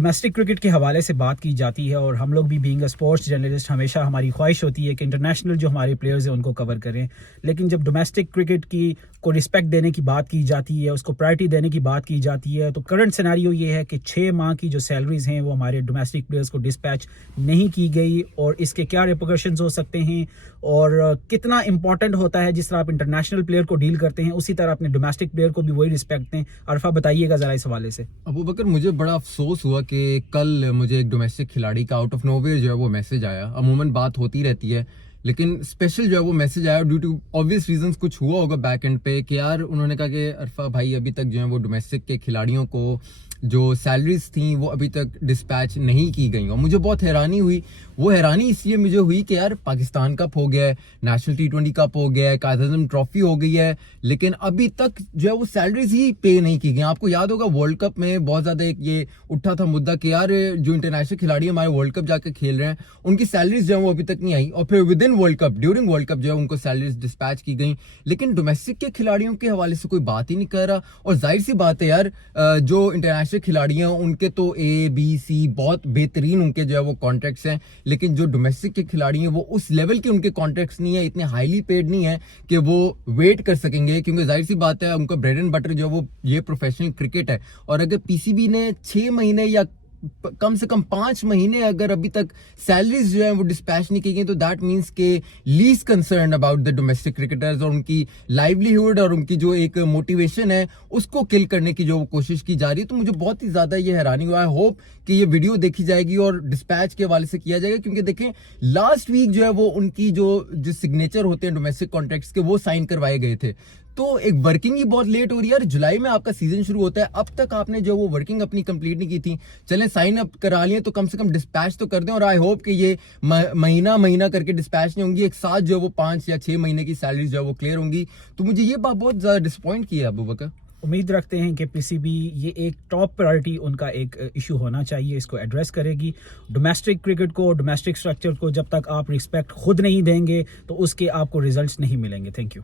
Domestic cricket کے حوالے سے بات کی جاتی ہے اور ہم لوگ بھی بینگ اے اسپورٹس جرنلسٹ ہمیشہ ہماری خواہش ہوتی ہے کہ انٹرنیشنل جو ہمارے پلیئرز ہیں ان کو کور کریں، لیکن جب ڈومیسٹک کرکٹ کی کو رسپیکٹ دینے کی بات کی جاتی ہے، اس کو پرائرٹی دینے کی بات کی جاتی ہے، تو کرنٹ سیناریو یہ ہے کہ 6 ماہ کی جو سیلریز ہیں وہ ہمارے ڈومیسٹک پلیئرز کو ڈسپیچ نہیں کی گئی، اور اس کے کیا ریپرکشنز ہو سکتے ہیں اور کتنا امپورٹنٹ ہوتا ہے. جس طرح آپ انٹرنیشنل پلیئر کو ڈیل کرتے ہیں اسی طرح اپنے ڈومیسٹک پلیئر کو بھی وہی رسپیکٹ دیں. عرفہ بتائیے گا ذرا اس حوالے سے. ابو بکر، مجھے بڑا افسوس ہوا کہ کل مجھے ایک ڈومیسٹک کھلاڑی کا آؤٹ آف نو ویئر جو ہے وہ میسج آیا. عموماً بات ہوتی رہتی ہے لیکن اسپیشل جو ہے وہ میسج آیا ڈیو ٹو آبویس ریزنس. کچھ ہوا ہوگا بیک اینڈ پہ کہ یار انہوں نے کہا کہ عرفہ بھائی ابھی تک جو ہے وہ ڈومیسٹک کے کھلاڑیوں کو جو سیلریز تھیں وہ ابھی تک ڈسپیچ نہیں کی گئیں. اور مجھے بہت حیرانی ہوئی. وہ حیرانی اس لیے مجھے ہوئی کہ یار پاکستان کپ ہو گیا ہے، نیشنل T20 کپ ہو گیا ہے، قائد اعظم ٹرافی ہو گئی ہے، لیکن ابھی تک جو ہے وہ سیلریز ہی پے نہیں کی گئی. آپ کو یاد ہوگا ورلڈ کپ میں بہت زیادہ ایک یہ اٹھا تھا مدعا کہ یار جو انٹرنیشنل کھلاڑی ہمارے ورلڈ کپ جا کے کھیل رہے ہیں ان کی سیلریز جو ہے وہ ابھی تک نہیں آئی، اور پھر with in world cup during world cup جو ہے ان کو سیلریز ڈسپیچ کی گئیں. لیکن ڈومیسٹک کے کھلاڑیوں کے حوالے سے کوئی بات ہی نہیں کر رہا. اور ظاہر سی بات ہے یار، جو انٹرنیشنل کھلاڑی ہیں ان کے تو ABC بہت بہترین ان کے جو ہے وہ کانٹریکٹس ہیں، لیکن جو ڈومیسٹک کے کھلاڑی ہیں وہ اس لیول کے ان کے کانٹریکٹس نہیں ہیں، اتنے ہائیلی پیڈ نہیں ہیں کہ وہ ویٹ کر سکیں گے. کیونکہ ظاہر سی بات ہے ان کا بریڈ اینڈ بٹر جو ہے وہ یہ پروفیشنل کرکٹ ہے. اور اگر PCB نے 6 مہینے یا کم سے کم 5 مہینے اگر ابھی تک سیلریز جو ہیں وہ ڈسپیچ نہیں کی گئی تو دیٹ مینس کہ list concern about the domestic cricketers, اور ان کی لائیولیہڈ اور ان کی جو ایک موٹیویشن ہے اس کو کل کرنے کی جو کوشش کی جا رہی ہے. تو مجھے بہت ہی زیادہ یہ حیرانی ہوا. آئی ہوپ کہ یہ ویڈیو دیکھی جائے گی اور ڈسپیچ کے حوالے سے کیا جائے گا، کیونکہ دیکھیں لاسٹ ویک جو ہے وہ ان کی جو سگنیچر ہوتے ہیں ڈومیسٹک کانٹریکٹس کے وہ سائن کروائے گئے تھے. تو ایک ورکنگ ہی بہت لیٹ ہو رہی ہے یار. جولائی میں آپ کا سیزن شروع ہوتا ہے، اب تک آپ نے جو وہ ورکنگ اپنی کمپلیٹ نہیں کی تھی. چلیں سائن اپ کرا لیں تو کم سے کم ڈسپیچ تو کر دیں. اور آئی ہوپ کہ یہ مہینہ کر کے ڈسپیچ نہیں ہوں گی، ایک ساتھ جو ہے وہ 5 یا 6 مہینے کی سیلریز جو ہے وہ کلیئر ہوں گی. تو مجھے یہ بات بہت زیادہ ڈسپوائنٹ کی ہے ابو بکر. امید رکھتے ہیں کہ PCB یہ ایک ٹاپ پرائرٹی ان کا ایک ایشو ہونا چاہیے، اس کو ایڈریس کرے گی. ڈومیسٹک کرکٹ کو، ڈومیسٹک اسٹرکچر کو جب تک آپ رسپیکٹ خود نہیں دیں گے تو اس کے آپ کو ریزلٹس نہیں ملیں گے. Thank you.